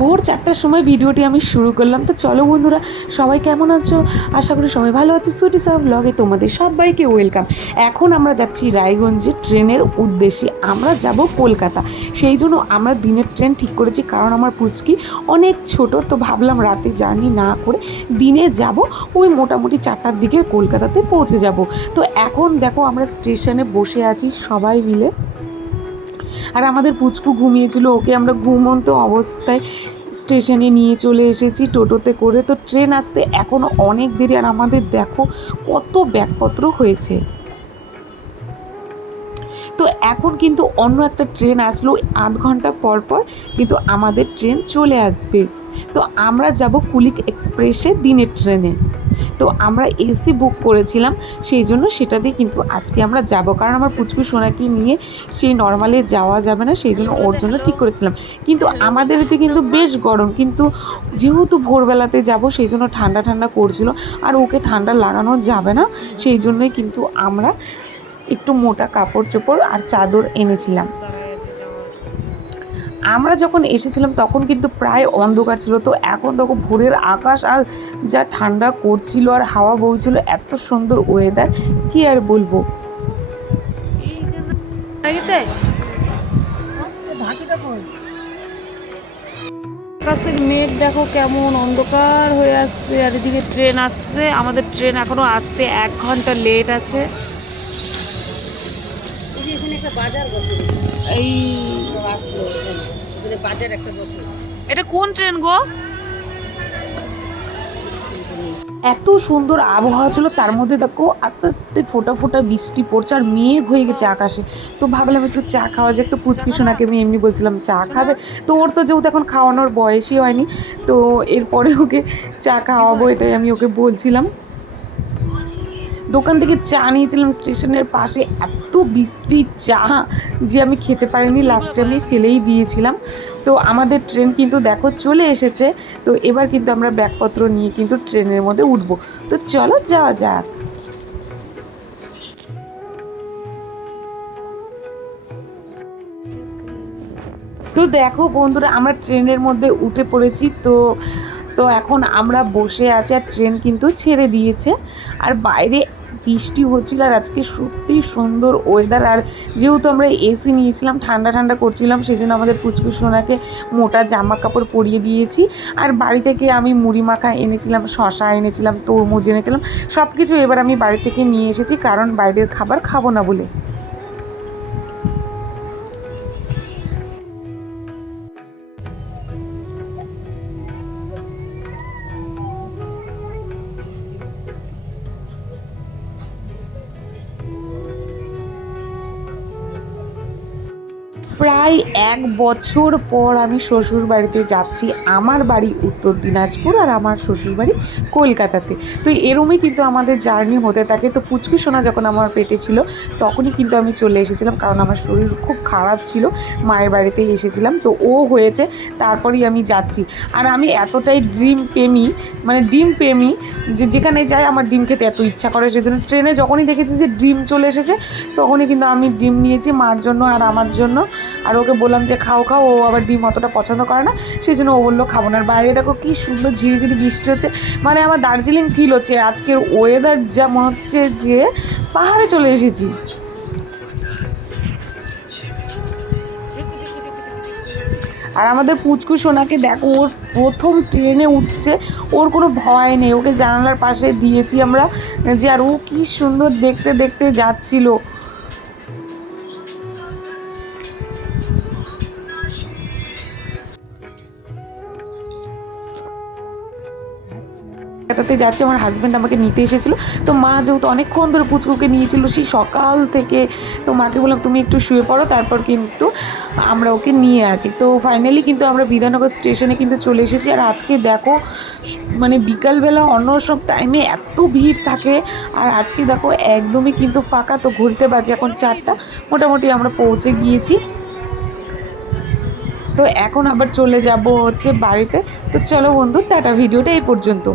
ভোর 4টার সময় ভিডিওটি আমি শুরু করলাম। তো চলো বন্ধুরা, সবাই কেমন আছো? আশা করি সবাই ভালো আছো। সুইটি সাহ ব্লগে তোমাদের সবাইকে ওয়েলকাম। এখন আমরা যাচ্ছি রায়গঞ্জে ট্রেনের উদ্দেশ্যে। আমরা যাব কলকাতা। সেই জন্য আমরা দিনের ট্রেন ঠিক করেছি, কারণ আমার পুচকি অনেক ছোট। তো ভাবলাম রাতে জার্নি না করে দিনে যাব, ওই মোটামুটি 4টার দিকে কলকাতাতে পৌঁছে যাব। তো এখন দেখো আমরা স্টেশনে বসে আছি সবাই মিলে, আর আমাদের পুচকু ঘুমিয়েছিল, ওকে আমরা ঘুমন্ত অবস্থায় স্টেশনে নিয়ে চলে এসেছি টোটোতে করে। তো ট্রেন আসতে এখনও অনেক দেরি, আর আমাদের দেখো কত ব্যাগপত্র হয়েছে। তো এখন কিন্তু অন্য একটা ট্রেন আসলো, 8 ঘন্টা পর পর কিন্তু আমাদের ট্রেন চলে আসবে। তো আমরা যাব কুলিক এক্সপ্রেসে, দিনের ট্রেনে। তো আমরা এসি বুক করেছিলাম, সেই জন্য সেটাতেই কিন্তু আজকে আমরা যাব, কারণ আমার পুচকু সোনাকে নিয়ে সেই নর্মালে যাওয়া যাবে না, সেই জন্য ওর জন্য ঠিক করেছিলাম। কিন্তু আমাদের এতে কিন্তু বেশ গরম, কিন্তু যেহেতু ভোরবেলাতে যাব সেই জন্য ঠান্ডা ঠান্ডা করছিল, আর ওকে ঠান্ডা লাগানো যাবে না, সেই জন্যই কিন্তু আমরা একটু মোটা কাপড় চোপড় আর চাদর এনেছিলাম। আমরা যখন এসেছিলাম তখন কিন্তু প্রায় অন্ধকার ছিল। তো এখন দেখো ভোরের আকাশ, আর যা ঠান্ডা করছিল আর হাওয়া বইছিল, এত সুন্দর ওয়েদার, কি আর বলবো। আকাশের মেঘ দেখো কেমন অন্ধকার হয়ে আসছে, আর এদিকে ট্রেন আসছে। আমাদের ট্রেন এখনো আসতে 1 ঘন্টা লেট আছে। এই এটা কোন ট্রেন গো? এত সুন্দর আবহাওয়া ছিল, তার মধ্যে দেখো আস্তে আস্তে ফোটা ফোটা বৃষ্টি পড়ছে, আর মেঘ হয়ে গেছে আকাশে। তো ভাবলাম একটু চা খাওয়া যায়। একটু পুচকি সোনাকে আমি এমনি বলছিলাম চা খাবে, তো ওর তো যেহেতু এখন খাওয়ানোর বয়সই হয়নি, তো এরপরে ওকে চা খাওয়াবো, এটাই আমি ওকে বলছিলাম। দোকান থেকে চা নিয়েছিলাম স্টেশনের পাশে, এত বৃষ্টি চা যে আমি খেতে পারিনি, লাস্টে আমি ফেলেই দিয়েছিলাম। তো আমাদের ট্রেন কিন্তু দেখো চলে এসেছে। তো এবার কিন্তু আমরা ব্যাগপত্র নিয়ে কিন্তু ট্রেনের মধ্যে উঠবো। তো চলো যাওয়া যাক। তো দেখো বন্ধুরা, আমরা ট্রেনের মধ্যে উঠে পড়েছি। তো তো এখন আমরা বসে আছি, আর ট্রেন কিন্তু ছেড়ে দিয়েছে, আর বাইরে বৃষ্টি হচ্ছিল। আর আজকে সত্যি সুন্দর ওয়েদার, আর যেহেতু আমরা এসি নিয়েছিলাম, ঠান্ডা ঠান্ডা করছিলাম, সেই জন্য আমাদের পুচকু সোনাকে মোটা জামা কাপড় পরিয়ে দিয়েছি। আর বাড়ি থেকে আমি মুড়ি মাখা এনেছিলাম, শশা এনেছিলাম, তরমুজ এনেছিলাম, সব কিছু এবার আমি বাড়ি থেকে নিয়ে এসেছি, কারণ বাইরের খাবার খাবো না বলে। প্রায় 1 বছর পর আমি শ্বশুর বাড়িতে যাচ্ছি। আমার বাড়ি উত্তর দিনাজপুর, আর আমার শ্বশুর বাড়ি কলকাতাতে। তো এরমই কিন্তু আমাদের জার্নি হতে থাকে। তো পুচকু সোনা যখন আমার পেটে ছিল তখনই কিন্তু আমি চলে এসেছিলাম, কারণ আমার শরীর খুব খারাপ ছিল, মায়ের বাড়িতেই এসেছিলাম। তো ও হয়েছে, তারপরেই আমি যাচ্ছি। আর আমি এতটাই ডিম প্রেমী, মানে ডিম প্রেমী, যে যেখানে যাই আমার ডিম খেতে এত ইচ্ছা করে, সেজন্য ট্রেনে যখনই দেখেছি যে ডিম চলে এসেছে তখনই কিন্তু আমি ডিম নিয়েছি মার জন্য আর আমার জন্য। আর ওকে বললাম যে খাও খাও, ও আবার ডিম অতটা পছন্দ করে না, সেই জন্য ও বললো খাবো না। আর বাইরে দেখো কি সুন্দর ঝিরিঝিরি বৃষ্টি হচ্ছে, মানে আমার দার্জিলিং ফিল হচ্ছে। আজকের ওয়েদার যা মনে হচ্ছে যে পাহাড়ে চলে এসেছি। আর আমাদের পুচকু সোনাকে দেখো, ওর প্রথম ট্রেনে উঠছে, ওর কোনো ভয় নেই। ওকে জানালার পাশে দিয়েছি আমরা, যে আর ও কি সুন্দর দেখতে দেখতে যাচ্ছিল। কলকাতাতে যাচ্ছে, আমার হাজব্যান্ড আমাকে নিতে এসেছিলো। তো মা যেহেতু অনেকক্ষণ ধরে পুচকুকে নিয়েছিল সেই সকাল থেকে, তো মাকে বললাম তুমি একটু শুয়ে পড়ো, তারপর কিন্তু আমরা ওকে নিয়ে আছি। তো ফাইনালি কিন্তু আমরা বিধাননগর স্টেশনে কিন্তু চলে এসেছি। আর আজকে দেখো মানে বিকালবেলা অন্য সব টাইমে এত ভিড় থাকে, আর আজকে দেখো একদমই কিন্তু ফাঁকা। তো ঘুরতে বাজে এখন 4টা, মোটামুটি আমরা পৌঁছে গিয়েছি। তো এখন আবার চলে যাব হচ্ছে বাড়িতে। তো চলো বন্ধু, টাটা, ভিডিওটা এই পর্যন্ত।